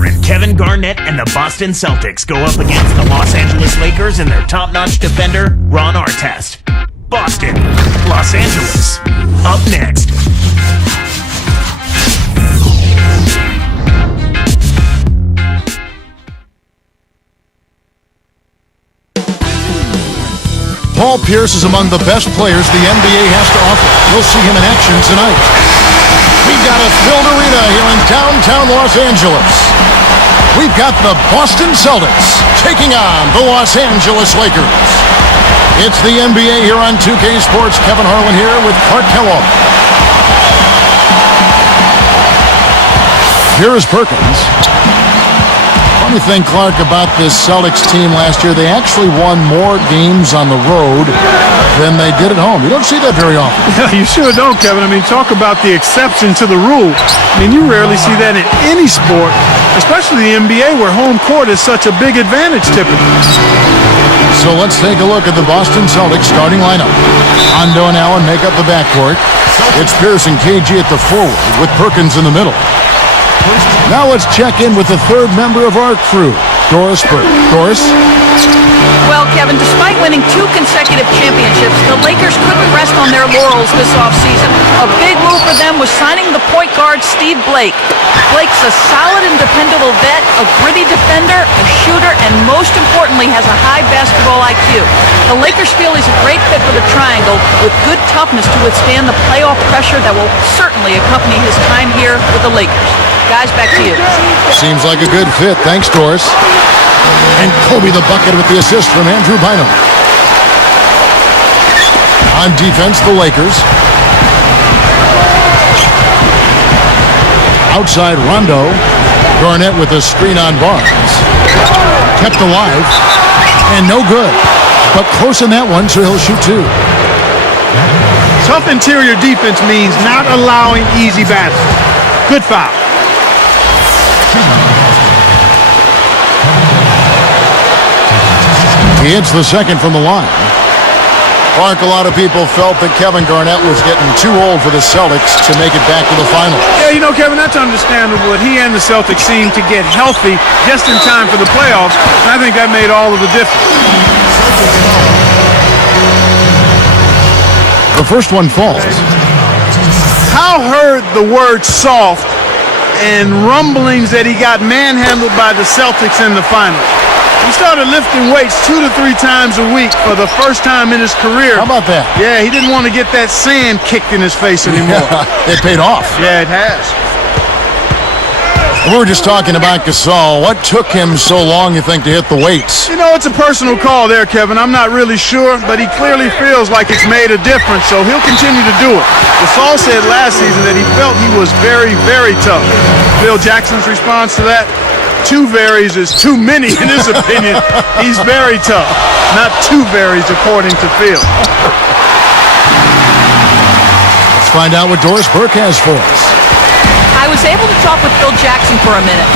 veteran Kevin Garnett and the Boston Celtics go up against the Los Angeles Lakers and their top-notch defender, Ron Artest. Boston, Los Angeles. Up next. Paul Pierce is among the best players the NBA has to offer. We'll see him in action tonight. We've got a filled arena here in downtown Los Angeles. We've got the Boston Celtics taking on the Los Angeles Lakers. It's the NBA here on 2K Sports. Kevin Harlan here with Clark Kellogg. Here is Perkins. Funny thing, Clark, about this Celtics team last year, they actually won more games on the road than they did at home. You don't see that very often. Yeah, you sure don't, Kevin. I mean, talk about the exception to the rule. I mean, you rarely see that in any sport, especially the NBA, where home court is such a big advantage typically. So let's take a look at the Boston Celtics starting lineup. Hondo and Allen make up the backcourt. It's Pierce and KG at the forward with Perkins in the middle. Now let's check in with the third member of our crew, Doris Burke. Doris? Well, Kevin, despite winning 2 consecutive championships, the Lakers couldn't rest on their laurels this offseason. A big move for them was signing the point guard Steve Blake. Blake's a solid and dependable vet, a gritty defender, a shooter, and most importantly has a high basketball IQ. The Lakers feel he's a great fit for the triangle with good toughness to withstand the playoff pressure that will certainly accompany his time here with the Lakers. Guys, back to you. Seems like a good fit. Thanks, Doris. And Kobe the bucket with the assist from Andrew Bynum. On defense, the Lakers. Outside, Rondo. Garnett with a screen on Barnes. Kept alive. And no good. But close in that one, so he'll shoot 2. Tough interior defense means not allowing easy baskets. Good foul. He hits the second from the line. Clark, a lot of people felt that Kevin Garnett was getting too old for the Celtics to make it back to the finals. Yeah, you know, Kevin, that's understandable. But he and the Celtics seemed to get healthy just in time for the playoffs, and I think that made all of the difference. The first one falls. Howe heard the word soft and rumblings that he got manhandled by the Celtics in the finals. He started lifting weights 2 to 3 times a week for the first time in his career. How about that? Yeah, he didn't want to get that sand kicked in his face anymore. It paid off. Yeah, it has. We were just talking about Gasol. What took him so long, you think, to hit the weights? You know, it's a personal call there, Kevin. I'm not really sure, but he clearly feels like it's made a difference, so he'll continue to do it. Gasol said last season that he felt he was very, very tough. Phil Jackson's response to that? 2 varies is too many in his opinion. He's very tough. Not 2 varies according to Phil. Let's find out what Doris Burke has for us. I was able to talk with Phil Jackson for a minute.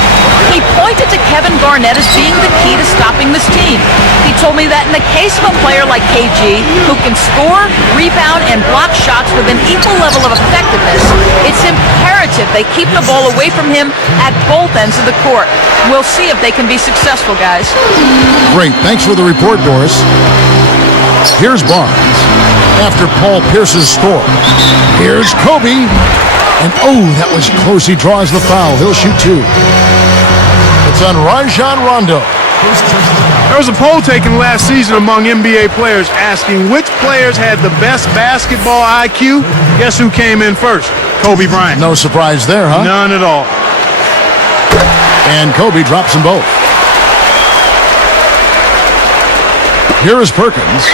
He pointed to Kevin Garnett as being the key to stopping this team. He told me that in the case of a player like KG, who can score, rebound, and block shots with an equal level of effectiveness, it's imperative they keep the ball away from him at both ends of the court. We'll see if they can be successful, guys. Great. Thanks for the report, Doris. Here's Barnes after Paul Pierce's score. Here's Kobe. And, oh, that was close. He draws the foul. He'll shoot 2. It's on Rajon Rondo. There was a poll taken last season among NBA players asking which players had the best basketball IQ. Guess who came in first? Kobe Bryant. No surprise there, huh? None at all. And Kobe drops them both. Here is Perkins.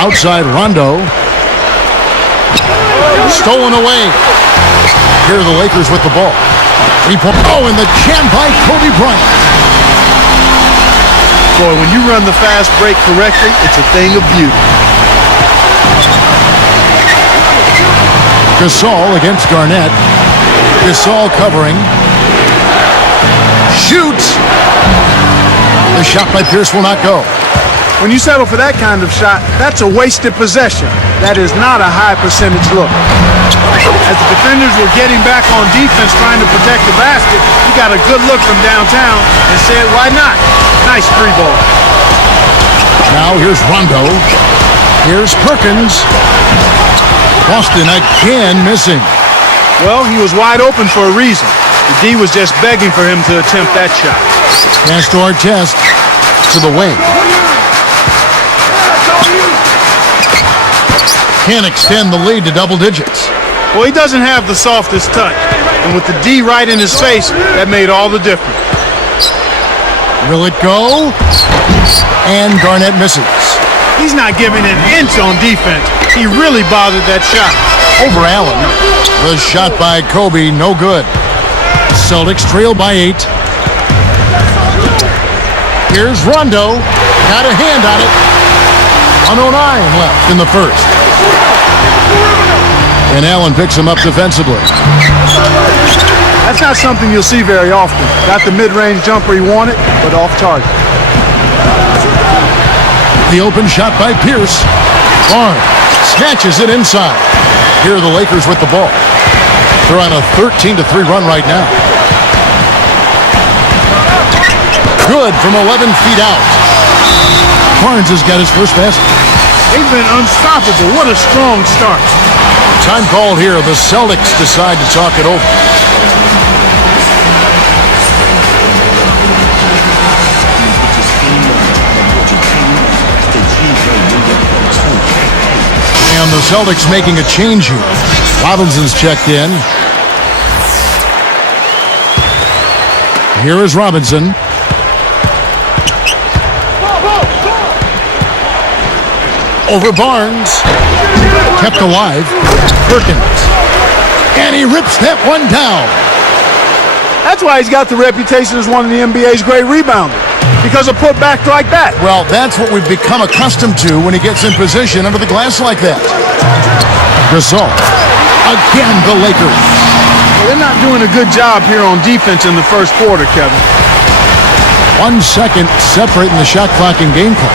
Outside Rondo. Stolen away. Here are the Lakers with the ball. 3-point. Oh, and the jam by Kobe Bryant. Boy, when you run the fast break correctly, it's a thing of beauty. Gasol against Garnett. Gasol covering. Shoots. The shot by Pierce will not go. When you settle for that kind of shot, that's a wasted possession. that is not a high percentage look. As the defenders were getting back on defense trying to protect the basket, he got a good look from downtown and said, why not? Nice three ball. Now here's Rondo. Here's Perkins. Boston again missing. Well, he was wide open for a reason. The D was just begging for him to attempt that shot. Pass to Artest to the wing. Can't extend the lead to double digits. Well, he doesn't have the softest touch. And with the D right in his face, that made all the difference. Will it go? And Garnett misses. He's not giving an inch on defense. He really bothered that shot. Over Allen. The shot by Kobe, no good. Celtics trail by 8. Here's Rondo. Got a hand on it. 109 left in the first. And Allen picks him up defensively. That's not something you'll see very often. Got the mid-range jumper he wanted, but off target. The open shot by Pierce. Barnes snatches it inside. Here are the Lakers with the ball. They're on a 13-3 run right now. Good from 11 feet out. Barnes has got his first basket. They've been unstoppable. What a strong start. Time called here. The Celtics decide to talk it over. And the Celtics making a change here. Robinson's checked in. Here is Robinson. Over Barnes. Kept alive. Perkins. And he rips that one down. That's why he's got the reputation as one of the NBA's great rebounders. Because of putbacks like that. Well, that's what we've become accustomed to when he gets in position under the glass like that. Gasol. Again, the Lakers. Well, they're not doing a good job here on defense in the first quarter, Kevin. 1 second separating the shot clock and game clock.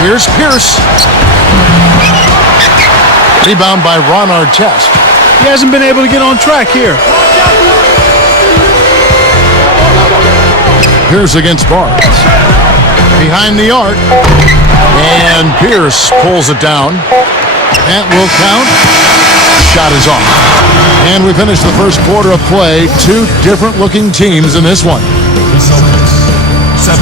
Here's Pierce. Rebound by Ron Artest. He hasn't been able to get on track here. Pierce against Barnes. Behind the arc. And Pierce pulls it down. That will count. Shot is off. And we finish the first quarter of play. Two different looking teams in this one. The Celtics, 7.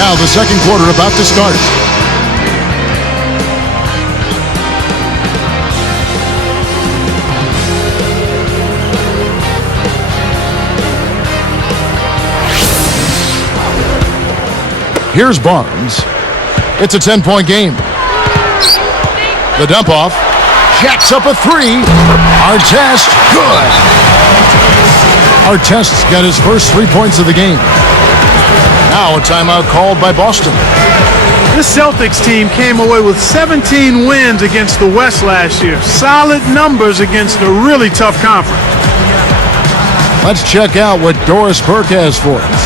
Now the second quarter about to start. Here's Barnes. It's a 10-point game. The dump off. Jacks up a three. Artest, good. Artest's got his first 3 points of the game. Now a timeout called by Boston. This Celtics team came away with 17 wins against the West last year. Solid numbers against a really tough conference. Let's check out what Doris Burke has for us.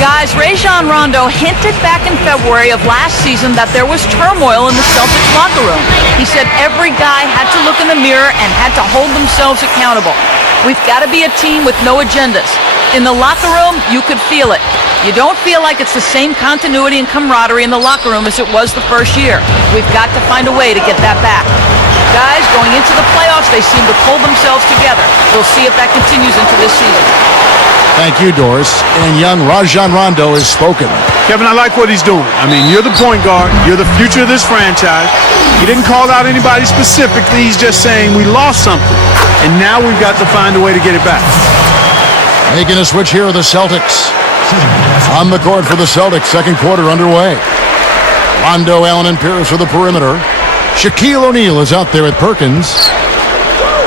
Guys, Rajon Rondo hinted back in February of last season that there was turmoil in the Celtics locker room. He said every guy had to look in the mirror and had to hold themselves accountable. We've got to be a team with no agendas. In the locker room, you could feel it. You don't feel like it's the same continuity and camaraderie in the locker room as it was the first year. We've got to find a way to get that back. Guys, going into the playoffs, they seem to pull themselves together. We'll see if that continues into this season. Thank you, Doris. And young Rajon Rondo has spoken. Kevin, I like what he's doing. I mean, you're the point guard. You're the future of this franchise. He didn't call out anybody specifically. He's just saying we lost something. And now we've got to find a way to get it back. Making a switch here are the Celtics. On the court for the Celtics, second quarter underway. Rondo, Allen, and Pierce for the perimeter. Shaquille O'Neal is out there at Perkins.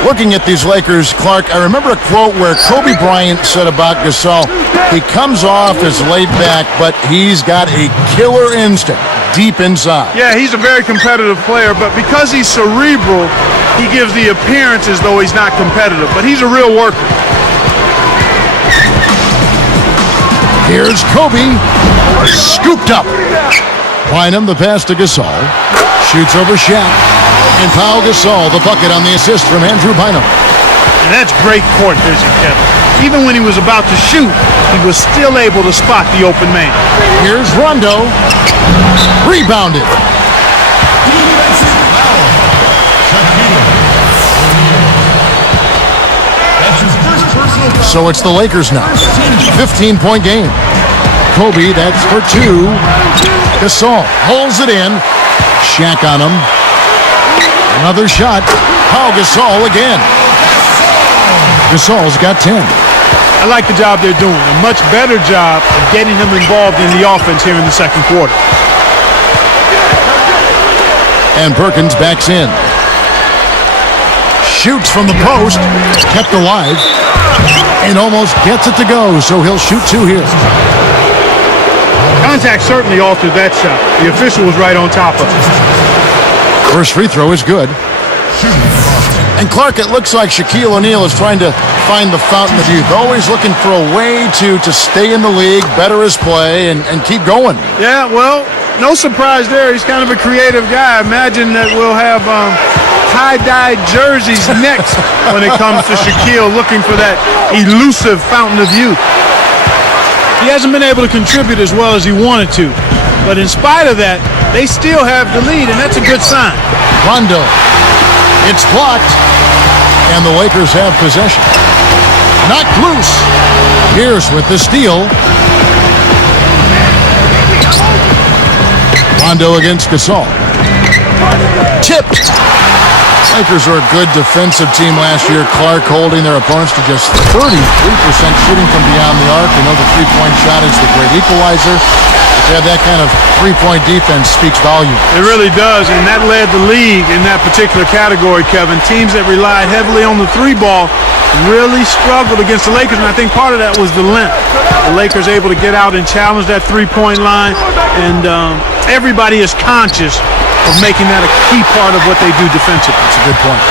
Looking at these Lakers, Clark, I remember a quote where Kobe Bryant said about Gasol, he comes off as laid back, but he's got a killer instinct. deep inside. Yeah, he's a very competitive player, but because he's cerebral, he gives the appearance as though he's not competitive, but he's a real worker. Here's Kobe, scooped up. Bynum, the pass to Gasol. Shoots over Shaq. And Pau Gasol, the bucket on the assist from Andrew Bynum. And that's great court vision, Kevin. Even when he was about to shoot, he was still able to spot the open man. Here's Rondo. Rebounded. So it's the Lakers now. 15-point game. Kobe, that's for two. Gasol holds it in. Shaq on him. Another shot. Pau Gasol again. Gasol's got 10. I like the job they're doing. A much better job of getting him involved in the offense here in the second quarter. And Perkins backs in. Shoots from the post. Kept alive. And almost gets it to go, so he'll shoot two here. Contact certainly altered that shot. The official was right on top of it. First free throw is good. And Clark, it looks like Shaquille O'Neal is trying to find the fountain of youth, always looking for a way to stay in the league, better his play, and keep going. Yeah, well, no surprise there. He's kind of a creative guy. Imagine that we'll have tie-dye jerseys next when it comes to Shaquille looking for that elusive fountain of youth. He hasn't been able to contribute as well as he wanted to, but in spite of that, they still have the lead, and that's a good sign. Rondo. It's blocked, and the Lakers have possession. Knocked loose. Pierce with the steal. Rondo against Gasol. Tipped. Lakers are a good defensive team last year. Clark holding their opponents to just 33% shooting from beyond the arc. You know the three-point shot is the great equalizer. To have that kind of three-point defense speaks volume. It really does, and that led the league in that particular category, Kevin. Teams that relied heavily on the three ball really struggled against the Lakers, and I think part of that was the length. The Lakers able to get out and challenge that three-point line, and everybody is conscious of making that a key part of what they do defensively. That's a good point.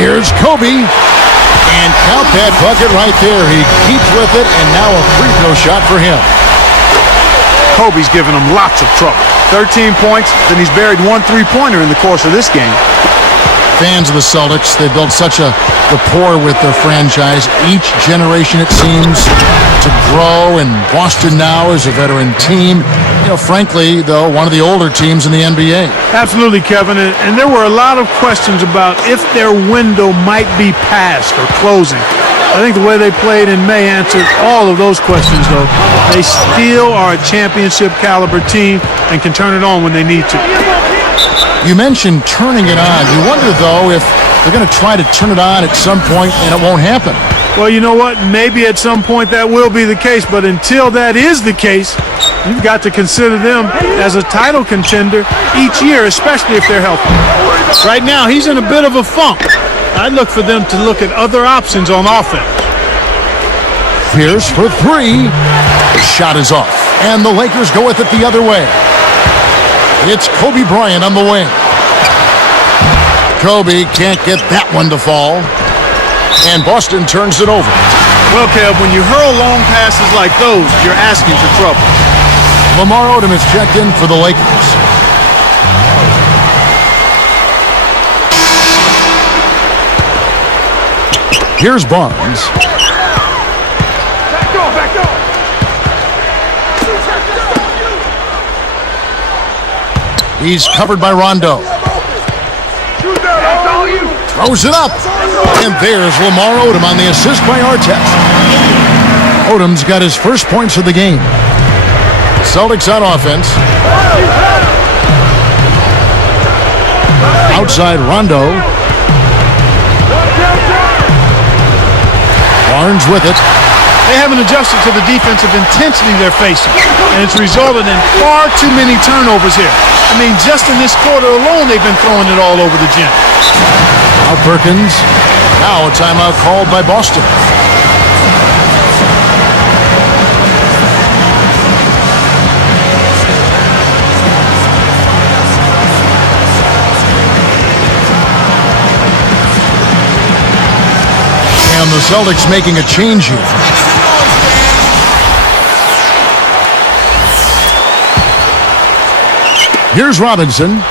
Here's Kobe, and count that bucket right there. He keeps with it, and now a free throw shot for him. Kobe's given him lots of trouble. 13 points, then he's buried one three-pointer in the course of this game. Fans of the Celtics, they built such a rapport with their franchise. Each generation, it seems, to grow, and Boston now is a veteran team. You know, frankly, though, one of the older teams in the NBA. Absolutely, Kevin, and there were a lot of questions about if their window might be passed or closing. I think the way they played in May answered all of those questions, though. They still are a championship caliber team and can turn it on when they need to. You mentioned turning it on. You wonder, though, if they're going to try to turn it on at some point and it won't happen. Well, you know what? Maybe at some point that will be the case, but until that is the case, you've got to consider them as a title contender each year, especially if they're healthy. Right now, he's in a bit of a funk. I'd look for them to look at other options on offense. Pierce for three. The shot is off, and the Lakers go with it the other way. It's Kobe Bryant on the wing. Kobe can't get that one to fall, and Boston turns it over. Well, Kev, when you hurl long passes like those, you're asking for trouble. Lamar Odom is checked in for the Lakers. Here's Barnes. Back door. He's covered by Rondo. Throws it up. And there's Lamar Odom on the assist by Artest. Odom's got his first points of the game. Celtics on offense. Outside Rondo. Barnes with it. They haven't adjusted to the defensive intensity they're facing, and it's resulted in far too many turnovers here. I mean, just in this quarter alone, they've been throwing it all over the gym. Now Perkins. Now a timeout called by Boston. And the Celtics making a change here. Here's Robinson.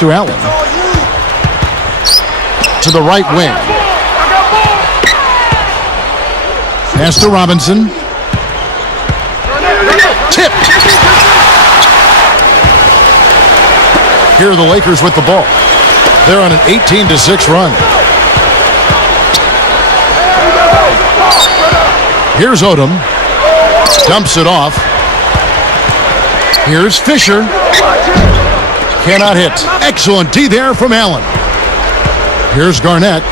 To Allen. To the right wing. Pass to Robinson. Tipped. Here are the Lakers with the ball. They're on an 18-6 run. Here's Odom. Dumps it off. Here's Fisher. Cannot hit. Excellent D there from Allen. Here's Garnett.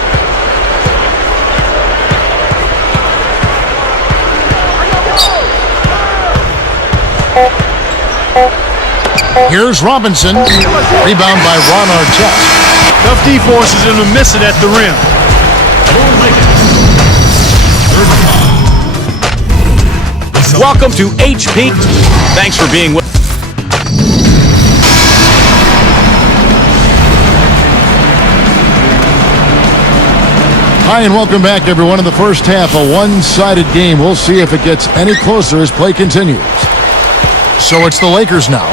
Here's Robinson. Rebound by Ron Artest. Tough D-forces in to miss it at the rim. Welcome to HP. Thanks for being with us. Hi, and welcome back, everyone. In the first half, a one-sided game. We'll see if it gets any closer as play continues. So it's the Lakers now.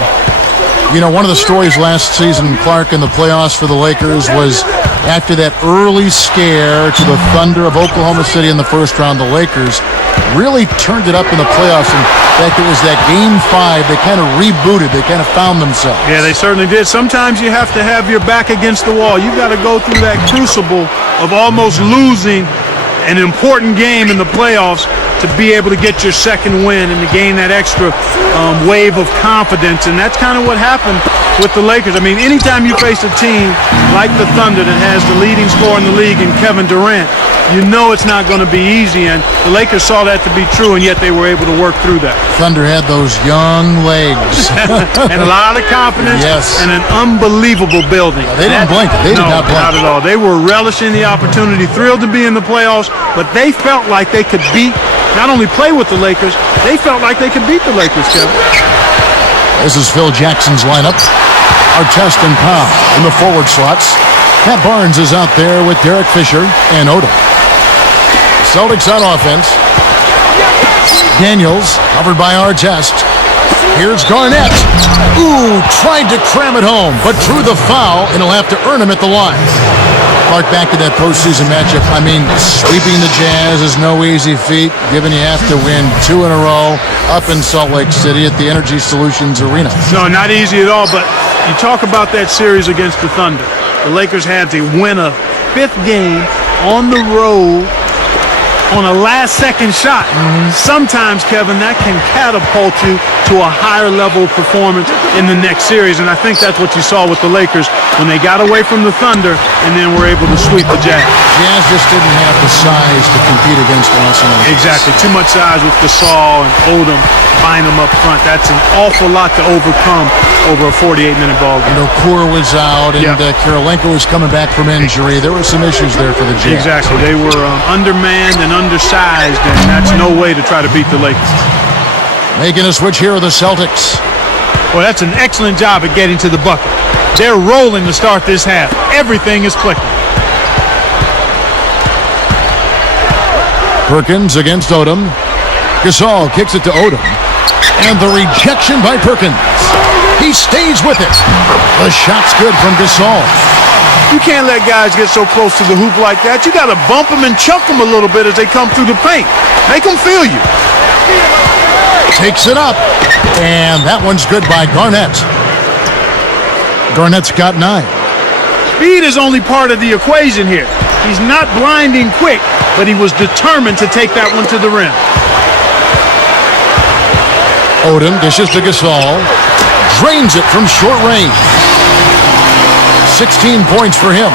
You know, one of the stories last season, Clark, in the playoffs for the Lakers was after that early scare to the Thunder of Oklahoma City in the first round, the Lakers really turned it up in the playoffs. In fact, it was that Game 5. They kind of rebooted. They kind of found themselves. Yeah, they certainly did. Sometimes you have to have your back against the wall. You've got to go through that crucible of almost losing an important game in the playoffs to be able to get your second win and to gain that extra wave of confidence. And that's kind of what happened with the Lakers. I mean, anytime you face a team like the Thunder that has the leading scorer in the league in Kevin Durant, you know it's not going to be easy. And the Lakers saw that to be true, and yet they were able to work through that. Thunder had those young legs. And a lot of confidence. Yes. And an unbelievable building. They didn't blink. They did not blink. Not at all. They were relishing the opportunity, thrilled to be in the playoffs, but they felt like they could beat, not only play with the Lakers, they felt like they could beat the Lakers, Kevin. This is Phil Jackson's lineup. Artest and Powell in the forward slots. Pat Barnes is out there with Derek Fisher and Odom. Celtics on offense. Daniels covered by Artest. Here's Garnett. Ooh, tried to cram it home, but drew the foul, and he'll have to earn him at the line. Clark, back to that postseason matchup. I mean, sweeping the Jazz is no easy feat, given you have to win 2 in a row up in Salt Lake City at the Energy Solutions Arena. No, not easy at all, but you talk about that series against the Thunder. The Lakers had to win a 5th game on the road on a last-second shot. Sometimes, Kevin, that can catapult you to a higher level of performance in the next series, and I think that's what you saw with the Lakers when they got away from the Thunder and then were able to sweep the Jazz. Jazz just didn't have the size to compete against Los Angeles. Exactly. Too much size with Gasol and Odom, Bynum up front. That's an awful lot to overcome over a 48-minute ball game. You know, Core was out, and Karolinko was coming back from injury. There were some issues there for the Jazz. Exactly. They were undermanned and undersized, and that's no way to try to beat the Lakers. Making a switch here are the Celtics. Well, that's an excellent job at getting to the bucket. They're rolling to start this half. Everything is clicking. Perkins against Odom. Gasol kicks it to Odom. And the rejection by Perkins. He stays with it. The shot's good from Gasol. You can't let guys get so close to the hoop like that. You got to bump them and chuck them a little bit as they come through the paint. Make them feel you. Takes it up. And that one's good by Garnett. Garnett's got 9. Speed is only part of the equation here. He's not blinding quick, but he was determined to take that one to the rim. Odom dishes to Gasol. Drains it from short range. 16 points for him.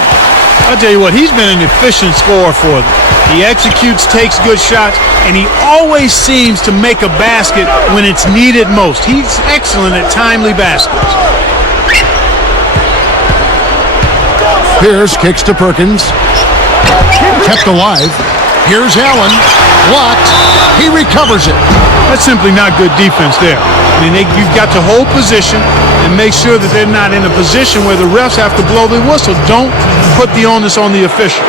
I'll tell you what, he's been an efficient scorer for them. He executes, takes good shots, and he always seems to make a basket when it's needed most. He's excellent at timely baskets. Pierce kicks to Perkins. Kept alive. Here's Allen. Blocked. He recovers it. That's simply not good defense there. I mean, you've got to hold position and make sure that they're not in a position where the refs have to blow the whistle. Don't put the onus on the official.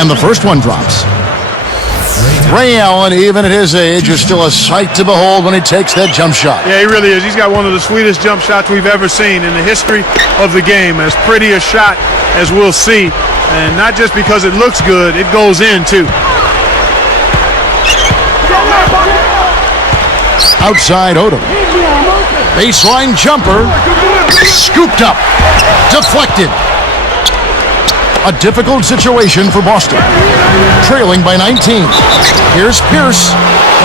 And the first one drops. Ray Allen, even at his age, is still a sight to behold when he takes that jump shot. Yeah, he really is. He's got one of the sweetest jump shots we've ever seen in the history of the game. As pretty a shot as we'll see. And not just because it looks good, it goes in, too. Outside Odom. Baseline jumper. Scooped up. Deflected. A difficult situation for Boston. Trailing by 19. Here's Pierce.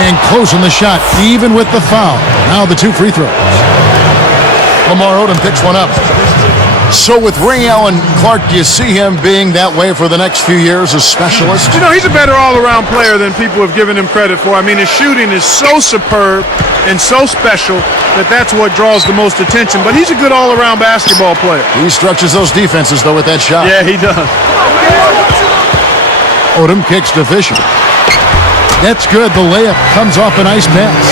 And closing the shot, even with the foul. Now the 2 free throws. Lamar Odom picks one up. So with Ray Allen, Clark, do you see him being that way for the next few years as specialist? You know, he's a better all-around player than people have given him credit for. I mean, his shooting is so superb and so special that that's what draws the most attention. But he's a good all-around basketball player. He structures those defenses, though, with that shot. Yeah, he does. Odom kicks to Fisher. That's good. The layup comes off a nice pass.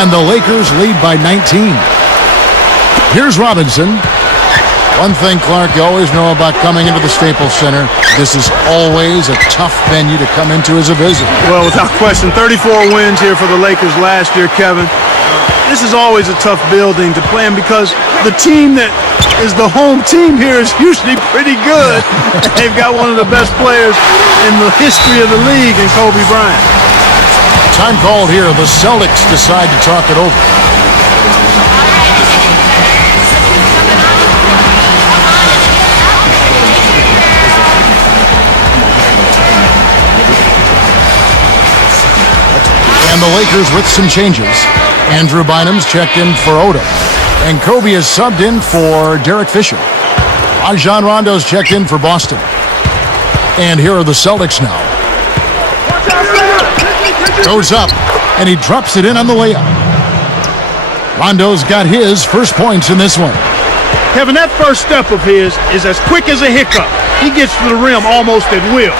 And the Lakers lead by 19. Here's Robinson. One thing, Clark, you always know about coming into the Staples Center, this is always a tough venue to come into as a visitor. Well, without question, 34 wins here for the Lakers last year, Kevin. This is always a tough building to play in because the team that is the home team here is usually pretty good. They've got one of the best players in the history of the league in Kobe Bryant. Time called here. The Celtics decide to talk it over. And the Lakers with some changes. Andrew Bynum's checked in for Odom. And Kobe is subbed in for Derek Fisher. Rajon Rondo's checked in for Boston. And here are the Celtics now. Goes up, and he drops it in on the layup. Rondo's got his first points in this one. Kevin, that first step of his is as quick as a hiccup. He gets to the rim almost at will.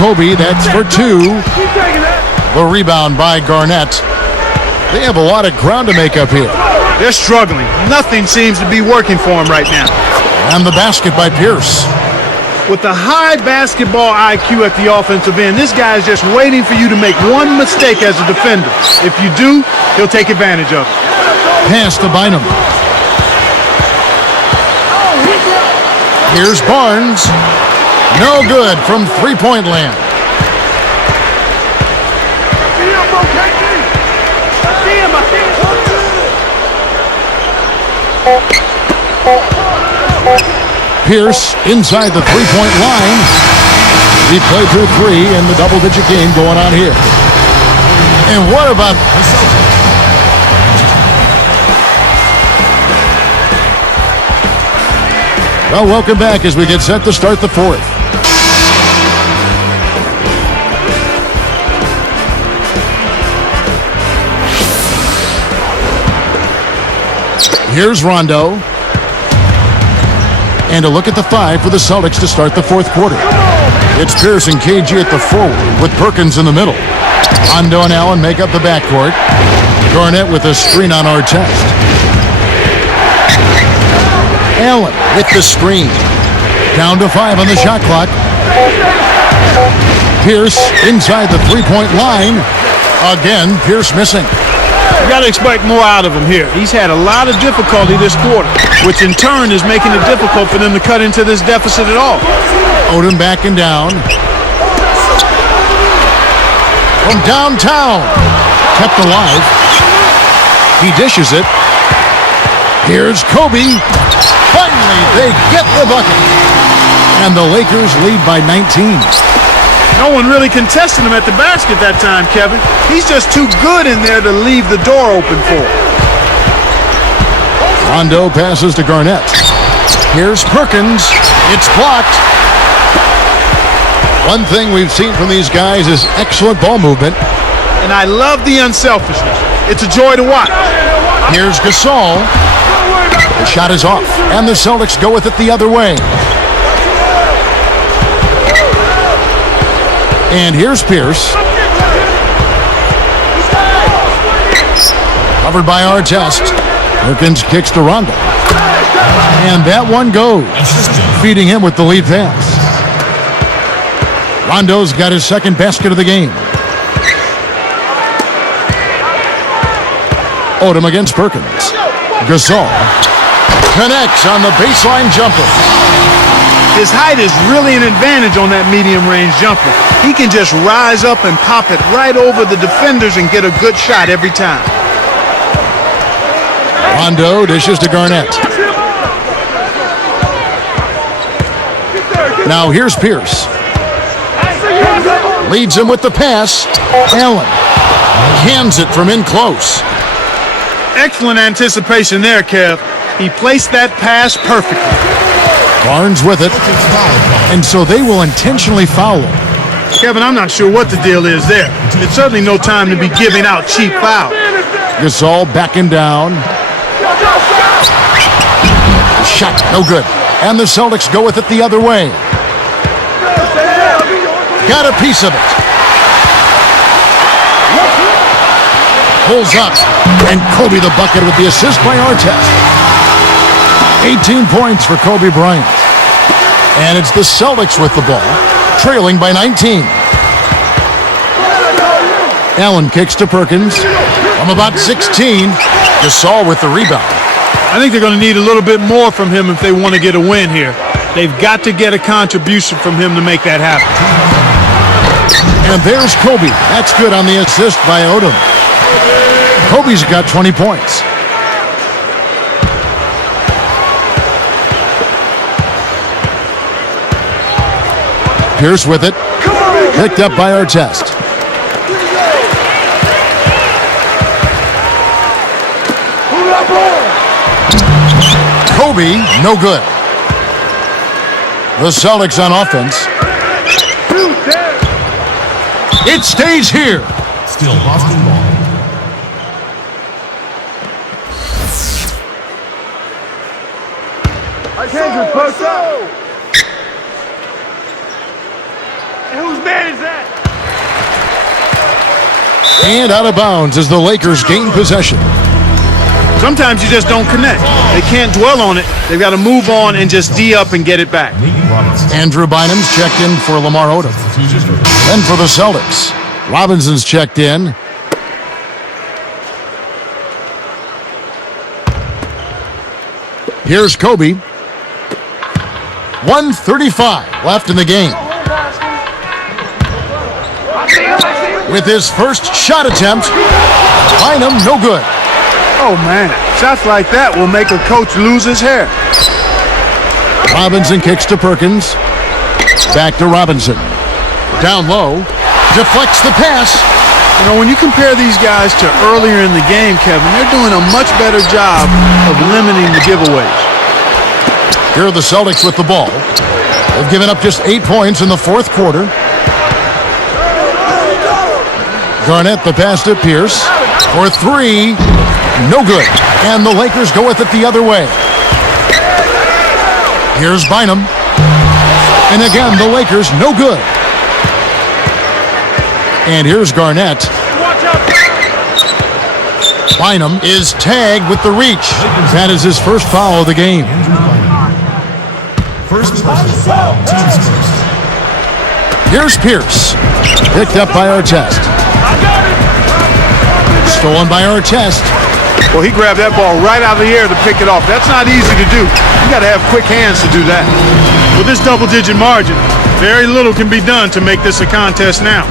Kobe, that's for 2. The rebound by Garnett. They have a lot of ground to make up here. They're struggling. Nothing seems to be working for them right now. And the basket by Pierce. With a high basketball IQ at the offensive end, this guy is just waiting for you to make one mistake as a defender. If you do, he'll take advantage of it. Pass to Bynum. Here's Barnes. No good from three-point land. Pierce inside the three-point line. He played through 3 in the double-digit game going on here. And what about the Celtics? Well, welcome back as we get set to start the 4th. Here's Rondo. And a look at the 5 for the Celtics to start the 4th quarter. It's Pierce and KG at the forward with Perkins in the middle. Rondo and Allen make up the backcourt. Garnett with a screen on Artest. Allen with the screen. Down to 5 on the shot clock. Pierce inside the three-point line. Again, Pierce missing. You got to expect more out of him here. He's had a lot of difficulty this quarter, which in turn is making it difficult for them to cut into this deficit at all. Odom backing down. From downtown. Kept alive. He dishes it. Here's Kobe. Finally, they get the bucket. And the Lakers lead by 19. No one really contested him at the basket that time, Kevin. He's just too good in there to leave the door open for him. Rondo passes to Garnett. Here's Perkins. It's blocked. One thing we've seen from these guys is excellent ball movement. And I love the unselfishness. It's a joy to watch. Here's Gasol. The shot is off, and the Celtics go with it the other way. And here's Pierce. Covered by Artest. Perkins kicks to Rondo. And that one goes, feeding him with the lead pass. Rondo's got his second basket of the game. Odom against Perkins. Gasol connects on the baseline jumper. His height is really an advantage on that medium-range jumper. He can just rise up and pop it right over the defenders and get a good shot every time. Rondo dishes to Garnett. Now here's Pierce. Leads him with the pass. Allen cans it from in close. Excellent anticipation there, Kev. He placed that pass perfectly. Barnes with it. And so they will intentionally foul him. Kevin, I'm not sure what the deal is there. It's certainly no time to be giving out cheap fouls. Gasol backing down. Shot, no good. And the Celtics go with it the other way. Got a piece of it. Pulls up. And Kobe the bucket with the assist by Artest. 18 points for Kobe Bryant. And it's the Celtics with the ball, trailing by 19. Allen kicks to Perkins from about 16. Gasol with the rebound. I think they're going to need a little bit more from him if they want to get a win here. They've got to get a contribution from him to make that happen. And there's Kobe. That's good on the assist by Odom. Kobe's got 20 points. Pierce with it. Picked up by Artest. Kobe, no good. The Celtics on offense. It stays here. Still Boston ball. Whose man is that? And out of bounds as the Lakers gain possession. Sometimes you just don't connect. They can't dwell on it. They've got to move on and just D up and get it back. Andrew Bynum's checked in for Lamar Odom. Then for the Celtics, Robinson's checked in. Here's Kobe. 1:35 left in the game. With his first shot attempt, Bynum no good. Oh, man. Shots like that will make a coach lose his hair. Robinson kicks to Perkins. Back to Robinson. Down low. Deflects the pass. You know, when you compare these guys to earlier in the game, Kevin, they're doing a much better job of limiting the giveaways. Here are the Celtics with the ball. They've given up just 8 points in the fourth quarter. Garnett the pass to Pierce. For three. No good. And the Lakers go with it the other way. Here's Bynum. And again, the Lakers no good. And here's Garnett. Bynum is tagged with the reach. That is his first foul of the game. First personal foul. Team's first. Here's Pierce. Picked up by Artest. Stolen by Artest. Well, he grabbed that ball right out of the air to pick it off. That's not easy to do. You got to have quick hands to do that. With this double-digit margin, very little can be done to make this a contest now.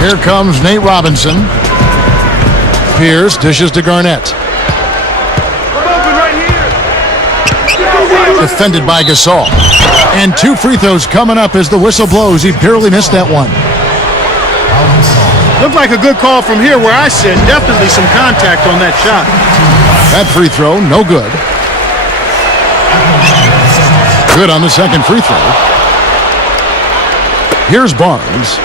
Here comes Nate Robinson. Pierce dishes to Garnett. Defended by Gasol. And 2 free throws coming up as the whistle blows. He barely missed that one. Looked like a good call from here where I sit. Definitely some contact on that shot. That free throw, no good. Good on the second free throw. Here's Barnes.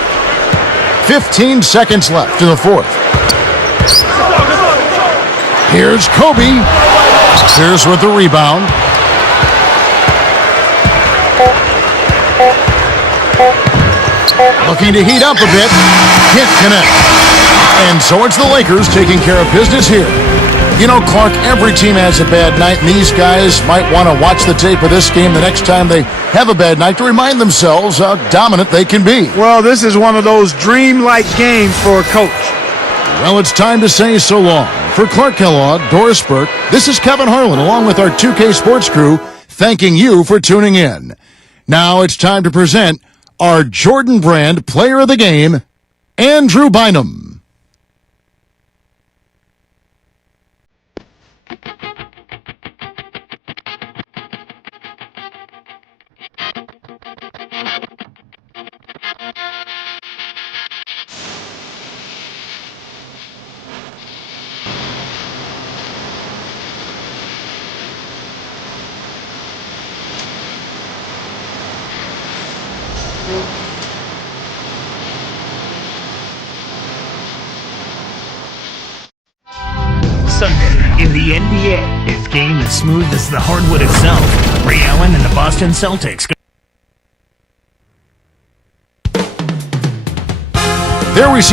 15 seconds left in the fourth. Here's Kobe. Pierce with the rebound. Looking to heat up a bit. Can't connect. And so it's the Lakers taking care of business here. You know, Clark, every team has a bad night, and these guys might want to watch the tape of this game the next time they have a bad night to remind themselves how dominant they can be. Well, this is one of those dreamlike games for a coach. Well, it's time to say so long. For Clark Kellogg, Doris Burke, this is Kevin Harlan, along with our 2K Sports crew, thanking you for tuning in. Now it's time to present our Jordan Brand Player of the Game, Andrew Bynum. Sunday in the NBA. It's game as smooth as the hardwood itself. Ray Allen and the Boston Celtics. There we see